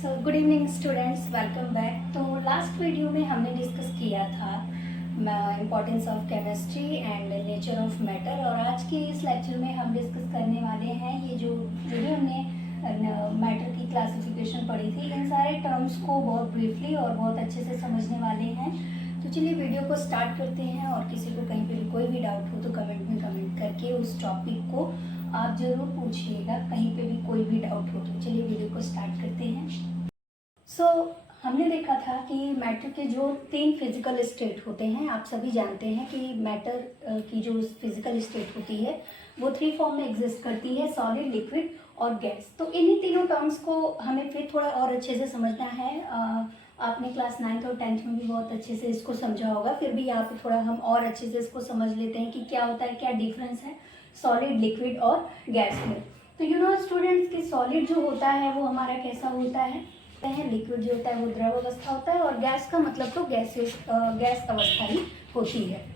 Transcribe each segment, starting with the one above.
So good evening students, welcome back. तो last video में हमने डिस्कस किया था importance of chemistry and nature of matter, और आज के इस लेक्चर में हम डिस्कस करने वाले हैं ये जो भी हमने मैटर की क्लासिफिकेशन पढ़ी थी, इन सारे टर्म्स को बहुत ब्रीफली और बहुत अच्छे से समझने वाले हैं। तो चलिए वीडियो को स्टार्ट करते हैं, और किसी को कहीं पर कोई भी डाउट हो तो कमेंट में कमेंट करके उस टॉपिक को आप ज़रूर पूछिएगा, कहीं पे भी कोई भी डाउट हो तो। चलिए वीडियो को स्टार्ट करते हैं। हमने देखा था कि मैटर के जो 3 फिजिकल स्टेट होते हैं, आप सभी जानते हैं कि मैटर की जो फिजिकल स्टेट होती है वो 3 फॉर्म में एग्जिस्ट करती है, सॉलिड, लिक्विड और गैस। तो इन्हीं तीनों टर्म्स को हमें फिर थोड़ा और अच्छे से समझना है। आपने क्लास 9th और 10th में भी बहुत अच्छे से इसको समझा होगा, फिर भी यहाँ पे थोड़ा हम और अच्छे से इसको समझ लेते हैं कि क्या होता है, क्या डिफरेंस है सॉलिड, लिक्विड और गैस में। तो यू नो स्टूडेंट्स कि सॉलिड जो होता है वो हमारा कैसा होता है, लिक्विड जो होता है वो द्रव अवस्था होता है, और गैस का मतलब तो गैस अवस्था ही होती है।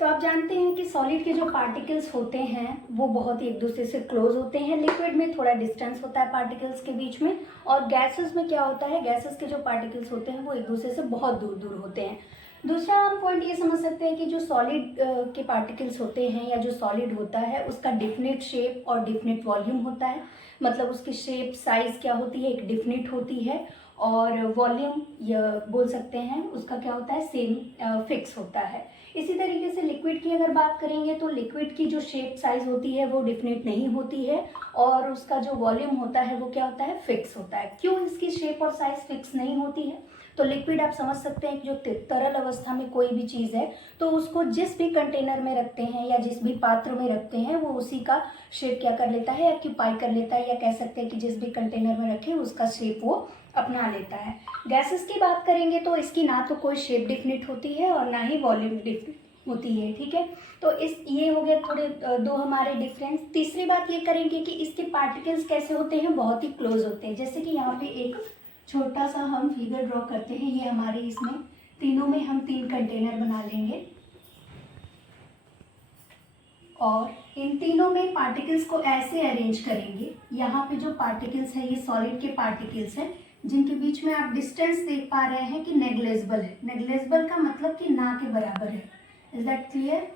तो आप जानते हैं कि सॉलिड के जो पार्टिकल्स होते हैं वो बहुत ही एक दूसरे से क्लोज होते हैं, लिक्विड में थोड़ा डिस्टेंस होता है पार्टिकल्स के बीच में, और गैसेस में क्या होता है, गैसेस के जो पार्टिकल्स होते हैं वो एक दूसरे से बहुत दूर दूर होते हैं। दूसरा हम पॉइंट ये समझ सकते हैं कि जो सॉलिड के पार्टिकल्स होते हैं या जो सॉलिड होता है उसका डिफिनिट शेप और डिफिनिट वॉल्यूम होता है। मतलब उसकी शेप साइज क्या होती है, एक डिफिनिट होती है, और वॉल्यूम या बोल सकते हैं उसका क्या होता है, सेम फिक्स होता है। इसी तरीके से लिक्विड की अगर बात करेंगे तो लिक्विड की जो शेप साइज होती है वो डिफिनिट नहीं होती है, और उसका जो वॉल्यूम होता है वो क्या होता है, फिक्स होता है। क्यों इसकी शेप और साइज फिक्स नहीं होती है? तो लिक्विड आप समझ सकते हैं कि जो तरल अवस्था में कोई भी चीज़ है तो उसको जिस भी कंटेनर में रखते हैं या जिस भी पात्र में रखते हैं वो उसी का शेप क्या कर लेता है, ऑक्यूपाई कर लेता है, या कह सकते हैं कि जिस भी कंटेनर में रखे उसका शेप वो अपना लेता है। गैसेस की बात करेंगे तो इसकी ना तो कोई शेप डिफिनिट होती है और ना ही वॉल्यूम डिफिनिट होती है, ठीक है। तो ये हो गए थोड़े दो हमारे डिफरेंस। तीसरी बात ये करेंगे कि इसके पार्टिकल्स कैसे होते हैं, बहुत ही क्लोज होते हैं। जैसे कि यहाँ पे एक छोटा सा हम फिगर ड्रॉ करते हैं, ये हमारे इसमें तीनों में हम 3 कंटेनर बना लेंगे, और इन तीनों में पार्टिकल्स को ऐसे अरेंज करेंगे। यहाँ पे जो पार्टिकल्स है ये सॉलिड के पार्टिकल्स हैं, जिनके बीच में आप डिस्टेंस देख पा रहे हैं कि नेग्लेजिबल है। नेग्लेजिबल का मतलब कि ना के बराबर है। Is that clear?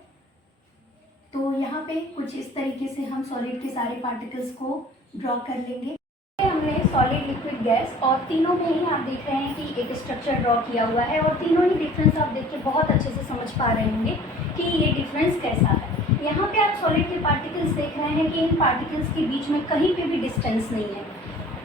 तो यहाँ पे कुछ इस तरीके से हम सॉलिड के सारे पार्टिकल्स को ड्रॉ कर लेंगे। हमने सॉलिड, लिक्विड, गैस और तीनों में ही आप देख रहे हैं कि एक स्ट्रक्चर ड्रॉ किया हुआ है, और तीनों ही डिफरेंस आप देख के बहुत अच्छे से समझ पा रहे होंगे कि ये डिफरेंस कैसा है। यहाँ पे आप सॉलिड के पार्टिकल्स देख रहे हैं कि इन पार्टिकल्स के बीच में कहीं पे भी डिस्टेंस नहीं है,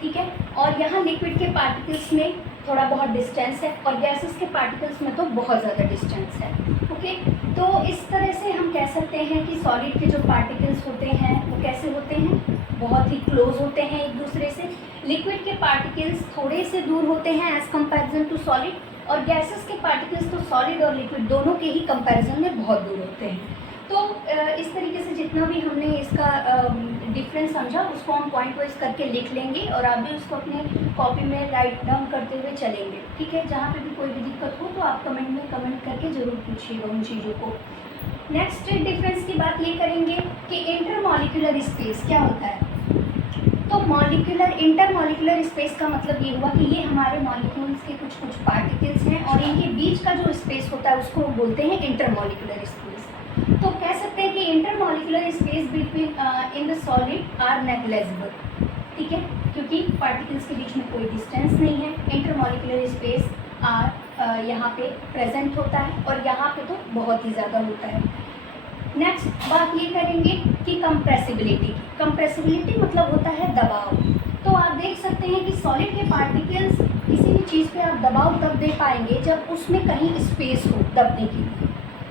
ठीक है। और यहाँ लिक्विड के पार्टिकल्स में थोड़ा बहुत डिस्टेंस है, और गैसेस के पार्टिकल्स में तो बहुत ज़्यादा डिस्टेंस है, ओके। तो इस तरह से हम कह सकते हैं कि सॉलिड के जो पार्टिकल्स होते हैं वो कैसे होते हैं, बहुत ही क्लोज होते हैं एक दूसरे से। लिक्विड के पार्टिकल्स थोड़े से दूर होते हैं एज कंपैरिजन टू सॉलिड, और गैसेस के पार्टिकल्स तो सॉलिड और लिक्विड दोनों के ही कंपैरिजन में बहुत दूर होते हैं। तो इस तरीके से जितना भी हमने इसका डिफरेंस समझा उसको हम पॉइंट वाइज करके लिख लेंगे, और आप भी उसको अपने कॉपी में राइट डाउन करते हुए चलेंगे, ठीक है। जहाँ पे भी कोई भी दिक्कत हो तो आप कमेंट में कमेंट करके ज़रूर पूछिएगा उन चीज़ों को। नेक्स्ट डिफरेंस की बात ये करेंगे कि इंटरमॉलिक्यूलर स्पेस क्या होता है। तो इंटरमॉलिक्यूलर स्पेस का मतलब ये हुआ कि ये हमारे मॉलिक्यूल्स के कुछ कुछ पार्टिकल्स हैं, और इनके बीच का जो स्पेस होता है उसको बोलते हैं इंटरमॉलिक्यूलर स्पेस। तो कह सकते हैं कि intermolecular space between in the solid are negligible, ठीक है, क्योंकि पार्टिकल्स के बीच में कोई डिस्टेंस नहीं है। इंटरमॉलिक्यूलर स्पेस आर यहाँ पे प्रेजेंट होता है, और यहाँ पे तो बहुत ही ज़्यादा होता है। नेक्स्ट बात ये करेंगे कि कंप्रेसिबिलिटी। कंप्रेसिबिलिटी मतलब होता है दबाव। तो आप देख सकते हैं कि सॉलिड के पार्टिकल्स किसी भी चीज़ पे आप दबाव तब दे पाएंगे जब उसमें कहीं स्पेस हो दबने के लिए।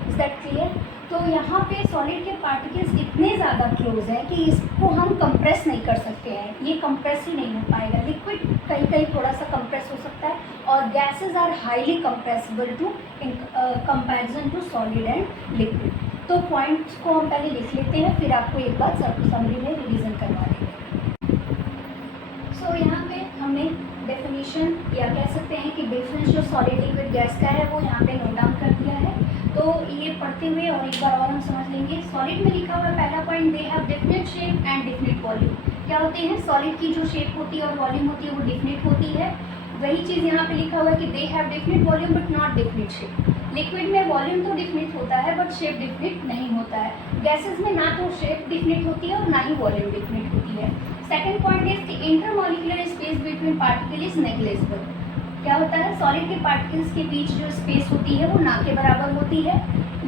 Is that clear? तो यहाँ पे सॉलिड के पार्टिकल्स इतने ज़्यादा क्लोज हैं कि इसको हम कंप्रेस नहीं कर सकते हैं, ये कंप्रेस ही नहीं हो पाएगा। लिक्विड कहीं कहीं थोड़ा सा कंप्रेस हो सकता है, और gases are highly compressible to in comparison to solid and liquid. तो पॉइंट्स को हम पहले लिख लेते हैं, फिर आपको एक बार समरी में रिवीजन करवा देंगे। सो यहाँ पे हमने डेफिनेशन या कह सकते हैं कि डिफरेंस जो सॉलिड, लिक्विड, गैस का है वो यहाँ पे नोट डाउन कर दिया है। तो ये पढ़ते हुए और एक बार और हम समझ लेंगे। सॉलिड में लिखा हुआ पहला point, they have definite shape and definite volume. क्या होते हैं, सॉलिड की जो शेप होती है और वॉल्यूम होती है वो डिफिनिट होती है। वही चीज़ यहाँ पे लिखा हुआ है कि they have definite volume but not definite shape. Liquid में वॉल्यूम तो डिफिनिट होता है बट शेप डिफिनिट नहीं होता है। गैसेस में ना तो शेप डिफिनिट होती है और ना ही वॉल्यूम डिफिनिट होती है। Second point is the intermolecular space between particle is negligible. क्या होता है, सॉलिड के पार्टिकल्स के बीच जो स्पेस होती है वो ना के बराबर होती है।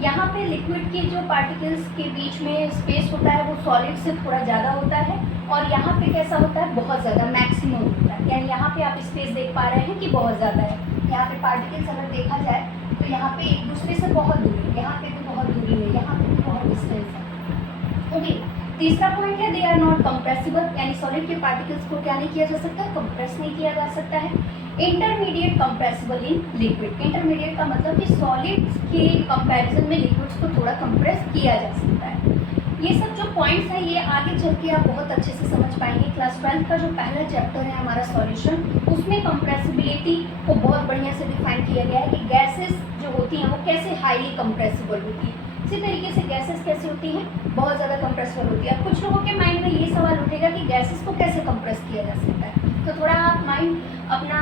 यहाँ पे लिक्विड के जो पार्टिकल्स के बीच में स्पेस होता है वो सॉलिड से थोड़ा ज़्यादा होता है, और यहाँ पे कैसा होता है, बहुत ज़्यादा, मैक्सिमम होता है। यानी यहाँ पे आप स्पेस देख पा रहे हैं कि बहुत ज़्यादा है। यहाँ पे पार्टिकल्स अगर देखा जाए तो यहाँ पे एक दूसरे से बहुत दूरी, यहाँ पे भी बहुत दूरी है, यहाँ पे भी बहुत डिस्टेंस है। ओके, तीसरा पॉइंट है दे आर नॉट कंप्रेसिबल, यानी सॉलिड के पार्टिकल्स को क्या नहीं किया जा सकता, कंप्रेस नहीं किया जा सकता है। Intermediate compressible in liquid, intermediate का मतलब कि सॉलिड्स के कंपैरिजन में लिक्विड्स को थोड़ा कंप्रेस किया जा सकता है। ये सब जो पॉइंट्स हैं ये आगे चल के आप बहुत अच्छे से समझ पाएंगे। क्लास 12 का जो पहला चैप्टर है हमारा सॉल्यूशन, उसमें कंप्रेसिबिलिटी को बहुत बढ़िया से डिफाइन किया गया है कि गैसेस जो होती हैं वो कैसे हाईली कंप्रेसिबल होती हैं। इसी तरीके से गैसेस कैसे होती हैं, बहुत ज़्यादा कंप्रेसिबल होती है। अब कुछ लोगों के माइंड में ये सवाल उठेगा कि गैसेस को कैसे कंप्रेस किया जा सकता है, तो थोड़ा आप माइंड अपना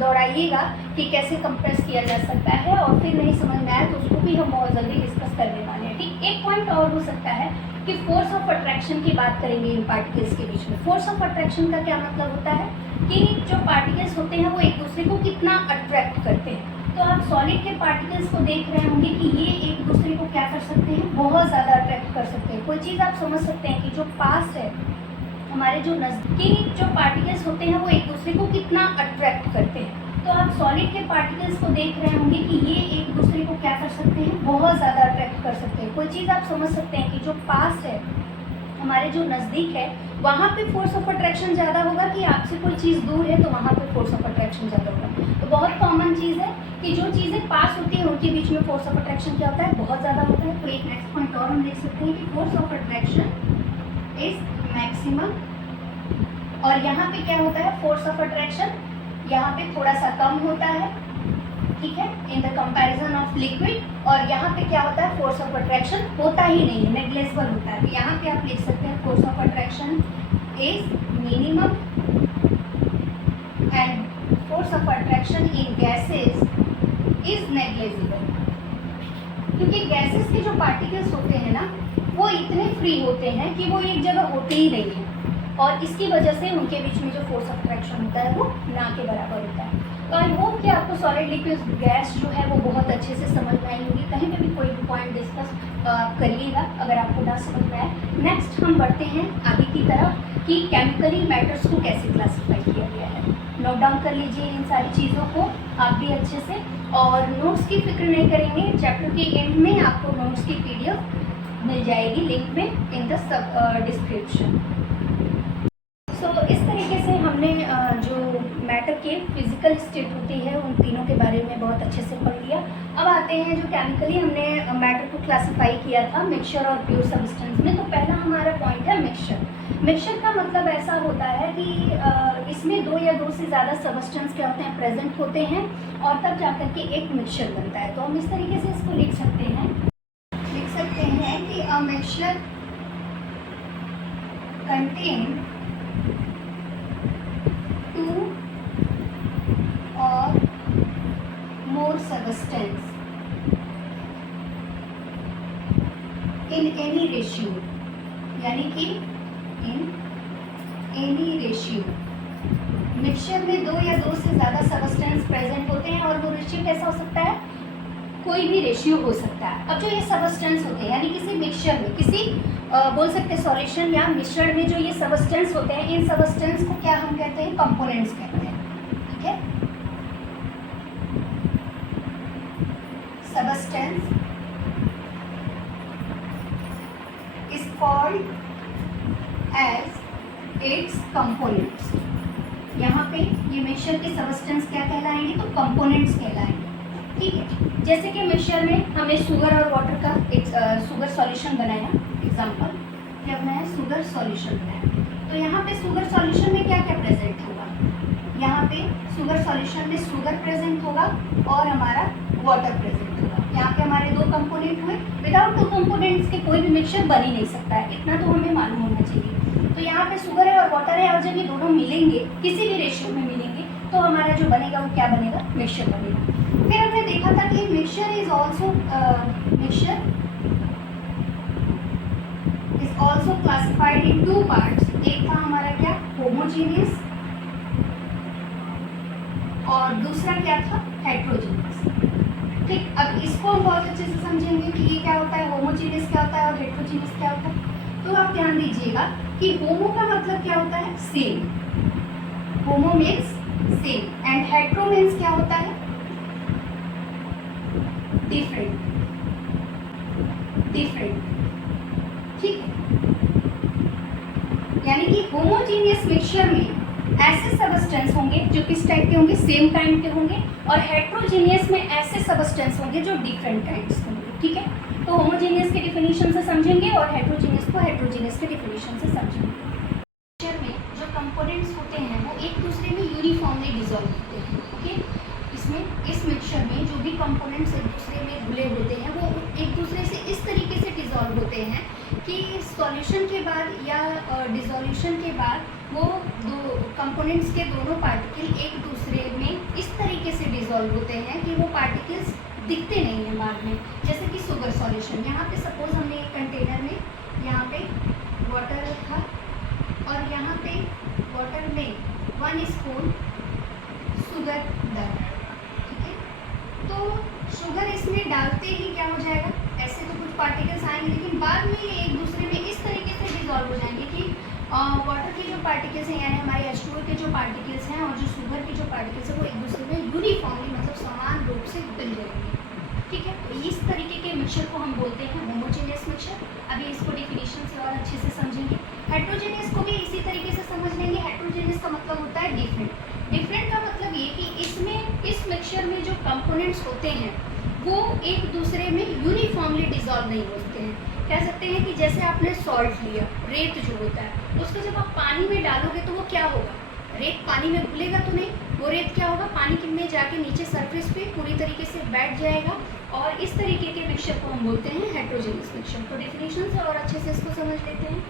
दौड़ाइएगा कि कैसे कंप्रेस किया जा सकता है, और फिर नहीं समझ में आया तो उसको भी हम बहुत जल्दी डिस्कस करने वाले हैं। ठीक, एक पॉइंट और हो सकता है कि फोर्स ऑफ अट्रैक्शन की बात करेंगे इन पार्टिकल्स के बीच में। फोर्स ऑफ अट्रैक्शन का क्या मतलब होता है कि जो पार्टिकल्स होते हैं वो एक दूसरे को कितना अट्रैक्ट करते हैं। तो आप सॉलिड के पार्टिकल्स को देख रहे होंगे कि ये एक दूसरे को क्या कर सकते हैं, बहुत ज़्यादा अट्रैक्ट कर सकते हैं। कोई चीज़ आप समझ सकते हैं कि जो पास है, हमारे जो नज़दीकी जो पार्टिकल्स होते हैं वो एक दूसरे को कितना अट्रैक्ट करते हैं। तो आप सॉलिड के पार्टिकल्स को देख रहे होंगे कि ये एक दूसरे को क्या कर सकते हैं, बहुत ज़्यादा अट्रैक्ट कर सकते हैं। कोई चीज़ आप समझ सकते हैं कि जो पास है, हमारे जो नज़दीक है, वहाँ पे फोर्स ऑफ अट्रैक्शन ज़्यादा होगा कि आपसे कोई चीज़ दूर है तो वहाँ पे फोर्स ऑफ अट्रैक्शन ज़्यादा होगा। तो बहुत कॉमन चीज़ है कि जो चीज़ें पास होती हैं उनके बीच में फोर्स ऑफ अट्रैक्शन क्या होता है, बहुत ज़्यादा होता है। तो एक नेक्स्ट पॉइंट और हम देख सकते हैं कि force of attraction is maximum, और यहाँ पे क्या होता है, फोर्स ऑफ अट्रैक्शन यहाँ पे थोड़ा सा कम होता है, ठीक है, in the comparison of liquid. और यहाँ पे क्या होता है, फोर्स ऑफ अट्रैक्शन होता ही नहीं है, नेग्लिजिबल होता है। तो यहाँ पे आप लिख सकते हैं force of attraction is minimum and force of attraction in gases is negligible. क्योंकि गैसेस के जो पार्टिकल्स होते हैं ना वो इतने फ्री होते हैं कि वो एक जगह होते ही नहीं है, और इसकी वजह से उनके बीच में जो फोर्स ऑफ अट्रैक्शन होता है वो ना के बराबर होता है। तो आई होप कि आपको सॉलिड लिक्विड गैस जो है वो बहुत अच्छे से समझ में आई होगी। कहीं पे भी कोई भी पॉइंट डिस्कस करिएगा अगर आपको ना समझ में आए। नेक्स्ट हम बढ़ते हैं आगे की तरफ कि केमिकली मैटर्स को कैसे क्लासीफाई किया गया है। नोट डाउन कर लीजिए इन सारी चीज़ों को आप भी अच्छे से, और नोट्स की फिक्र नहीं करेंगे। चैप्टर के एंड में आपको नोट्स की PDF मिल जाएगी लिंक में इन द सब डिस्क्रिप्शन। सो इस तरीके से हमने जो मैटर के फिजिकल स्टेट होती है उन तीनों के बारे में बहुत अच्छे से पढ़ लिया। अब आते हैं जो केमिकली हमने मैटर को क्लासिफाई किया था मिक्सचर और प्योर सब्सटेंस में। तो पहला हमारा पॉइंट है मिक्सचर। मिक्सचर का मतलब ऐसा होता है कि इसमें दो या दो से ज़्यादा सब्सटेंस क्या होते हैं, प्रेजेंट होते हैं, और तब जाकर के एक मिक्सचर बनता है। तो हम इस तरीके से इसको लिख सकते हैं कि a mixture contain two or more substance in any ratio, यानी कि in any ratio मिक्सचर में दो या दो से ज़्यादा सबस्टेंस प्रेजेंट होते हैं, और वो रेशियो कैसा हो सकता है, कोई भी रेशियो हो सकता है। अब जो ये सबस्टेंस होते हैं यानी किसी मिक्सचर में, किसी बोल सकते हैं सॉल्यूशन या मिश्रण में जो ये सबस्टेंस होते हैं, इन सबस्टेंस को क्या हम कहते हैं, कंपोनेंट्स कहते हैं। ठीक है, substance is called as its components. यहाँ पे ये मिक्सचर के सबस्टेंस क्या कहलाएंगे, तो कंपोनेंट्स कहलाएंगे। ठीक है, जैसे कि मिक्सचर में हमने शुगर और वाटर का एक शुगर सॉल्यूशन बनाया, एग्जांपल क्या बनाया, शुगर सॉल्यूशन बनाया। तो यहाँ पे शुगर सॉल्यूशन में क्या क्या प्रेजेंट होगा, यहाँ पे शुगर सॉल्यूशन में शुगर प्रेजेंट होगा और हमारा वाटर प्रेजेंट होगा। यहाँ पे हमारे दो कंपोनेंट हुए। विदाउट टू कंपोनेंट्स के कोई भी मिक्सचर बन ही नहीं सकता है, इतना तो हमें मालूम होना चाहिए। तो तो यहाँ पे शुगर है और वाटर है, और जब ये दोनों मिलेंगे किसी भी रेशियो में मिलेंगे तो हमारा जो बनेगा वो क्या बनेगा, मिक्सचर बनेगा। फिर हमने देखा था कि mixture is also classified in two parts. एक था हमारा क्या, होमोजीनियस, और दूसरा क्या था, हेट्रोजीनियस। ठीक, अब इसको हम बहुत अच्छे से समझेंगे कि ये क्या होता है, होमोजीनियस क्या होता है और हेट्रोजीनियस क्या होता है। तो आप ध्यान दीजिएगा कि होमो का मतलब क्या होता है, same, homo means same, and hetero means क्या होता है, डिफरेंट, डिफरेंट। ठीक है, यानी कि होमोजीनियस मिक्सचर में ऐसे सबस्टेंस होंगे जो किस टाइप के होंगे, सेम काइंड के होंगे, और हेट्रोजीनियस में ऐसे सबस्टेंस होंगे जो डिफरेंट काइंड्स के होंगे। ठीक है, तो होमोजीनियस के डिफिनीशन से समझेंगे और हेट्रोजीनियस को हेट्रोजीनियस के डिफिनीशन से समझेंगे। मिक्सचर में जो कंपोनेंट्स होते हैं वो एक दूसरे में यूनिफॉर्मली डिसॉल्व होते हैं। ओके, इसमें इस मिक्सचर में जो भी कंपोनेंट्स एक दूसरे में घुले होते हैं वो एक दूसरे से इस तरीके से डिसॉल्व होते हैं कि सॉल्यूशन के बाद या डिसोल्यूशन के बाद वो दो कंपोनेंट्स के दोनों पार्टिकल एक दूसरे में इस तरीके से डिसॉल्व होते हैं कि वो पार्टिकल्स दिखते नहीं हैं बाद में। जैसे कि शुगर सॉल्यूशन, यहाँ पे सपोज हमने एक कंटेनर में यहाँ पे वाटर रखा और यहाँ पे वाटर में 1 स्पून शुगर डाला। ठीक है, तो शुगर इसमें डालते ही क्या हो जाएगा, ऐसे तो कुछ पार्टिकल्स आएंगे लेकिन बाद में ये एक दूसरे में इस तरीके से डिसॉल्व हो जाएंगे कि वाटर के जो पार्टिकल्स हैं यानी हमारे H2O के जो पार्टिकल्स हैं और जो शुगर के जो पार्टिकल्स हैं वो एक दूसरे में यूनिफॉर्मली मतलब समान रूप से मिल जाएंगे। ठीक है, तो इस तरीके के मिक्सचर को हम बोलते हैं होमोजेनियस मिक्सचर। अभी इसको डेफिनेशन से और अच्छे से समझेंगे। हेट्रोजेनियस को भी इसी तरीके से समझ लेंगे। हेट्रोजेनियस का मतलब होता है डिफरेंट। डिफरेंट का मतलब ये कि इसमें इस मिक्सचर में जो कंपोनेंट्स होते हैं वो एक दूसरे में यूनिफॉर्मली डिसॉल्व नहीं होते हैं। कह सकते हैं कि जैसे आपने सॉल्ट लिया, रेत जो होता है, उसको जब आप पानी में डालोगे तो वो क्या होगा, रेत पानी में घुलेगा तो नहीं, वो रेत क्या होगा, पानी में जाके नीचे सरफेस पे पूरी तरीके से बैठ जाएगा। और इस तरीके के मिक्सचर को हम बोलते हैं हेट्रोजेनियस मिक्सचर। तो डेफिनेशन से और अच्छे से इसको समझ लेते हैं।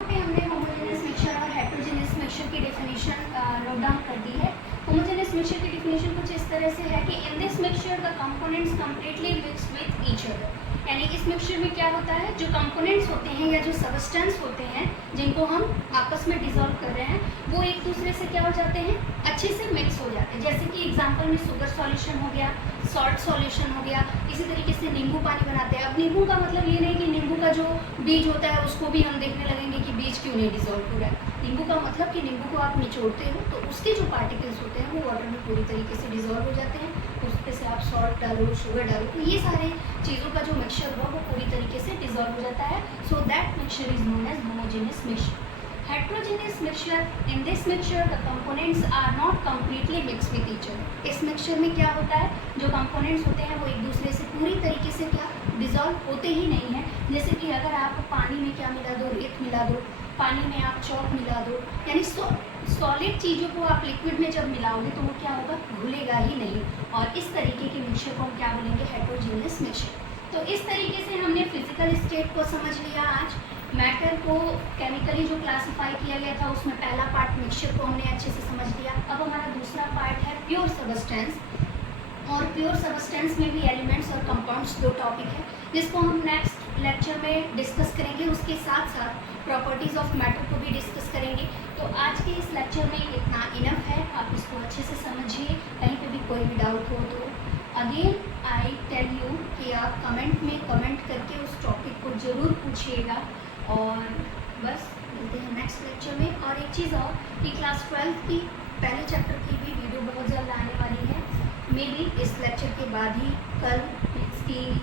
हमने होमोजेनियस मिक्सचर और हेट्रोजेनियस मिक्सचर की डेफिनेशन नोट डाउन कर दी है। होमोजेनियस मिक्सचर की डेफिनेशन कुछ इस तरह से है कि in this mixture the components completely mix with each other. यानी इस मिक्सचर में क्या होता है, जो कंपोनेंट्स होते हैं या जो सबस्टेंस होते हैं जिनको हम आपस में डिसॉल्व कर रहे हैं वो एक दूसरे से क्या हो जाते हैं, अच्छे से मिक्स हो जाते हैं। जैसे कि एग्जांपल में शुगर सॉल्यूशन हो गया, सॉल्ट सॉल्यूशन हो गया। इसी तरीके से नींबू पानी बनाते हैं। अब नींबू का मतलब ये नहीं कि नींबू का जो बीज होता है उसको भी हम देखने लगेंगे कि बीज क्यों नहीं डिसॉल्व हो रहा है। नींबू का मतलब कि नींबू को आप निचोड़ते हो तो उसके जो पार्टिकल्स होते हैं वो वाटर में पूरी तरीके से डिसॉल्व हो जाते हैं। उसके से आप सॉल्ट डालो, शुगर डालो, तो ये सारे चीज़ों का जो मिक्सचर हुआ वो पूरी तरीके से डिसॉल्व हो जाता है। So that mixture is known as homogeneous mixture. Heterogeneous mixture, in this mixture the components are not completely mixed with each other। इस मिक्सचर में क्या होता है, जो कंपोनेंट्स होते हैं वो एक दूसरे से पूरी तरीके से क्या डिसॉल्व होते ही नहीं हैं। जैसे कि अगर आप पानी में क्या मिला दो, रेत मिला दो, पानी में आप चौक मिला दो, यानी सॉलिड चीज़ों को आप लिक्विड में जब मिलाओगे तो वो क्या होगा, घुलेगा ही नहीं। और इस तरीके के मिक्सचर को हम क्या बोलेंगे, हेटेरोजेनियस मिक्सचर। तो इस तरीके से हमने फिजिकल स्टेट को समझ लिया। आज मैटर को केमिकली जो क्लासिफाई किया गया था उसमें पहला पार्ट मिक्सचर को हमने अच्छे से समझ लिया। अब हमारा दूसरा पार्ट है प्योर सबस्टेंस। और प्योर सबस्टेंस में भी एलिमेंट्स और कंपाउंड्स दो टॉपिक है जिसको हम नेक्स्ट लेक्चर में डिस्कस करेंगे। उसके साथ साथ प्रॉपर्टीज़ ऑफ मैटर को भी डिस्कस करेंगे। तो आज के इस लेक्चर में इतना इनफ है, आप इसको अच्छे से समझिए। कहीं पे भी कोई भी डाउट हो तो अगेन आई टेल यू कि आप कमेंट में कमेंट करके उस टॉपिक को ज़रूर पूछिएगा। और बस मिलते हैं नेक्स्ट लेक्चर में। और एक चीज़ और कि क्लास 12 की पहले चैप्टर की भी वीडियो बहुत जल्द आने वाली है। मे बी इस लेक्चर के बाद ही, कल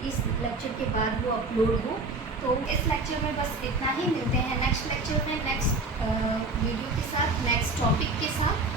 इस लेक्चर के बाद वो अपलोड हो। तो इस लेक्चर में बस इतना ही। मिलते हैं नेक्स्ट लेक्चर में नेक्स्ट वीडियो के साथ, नेक्स्ट टॉपिक के साथ।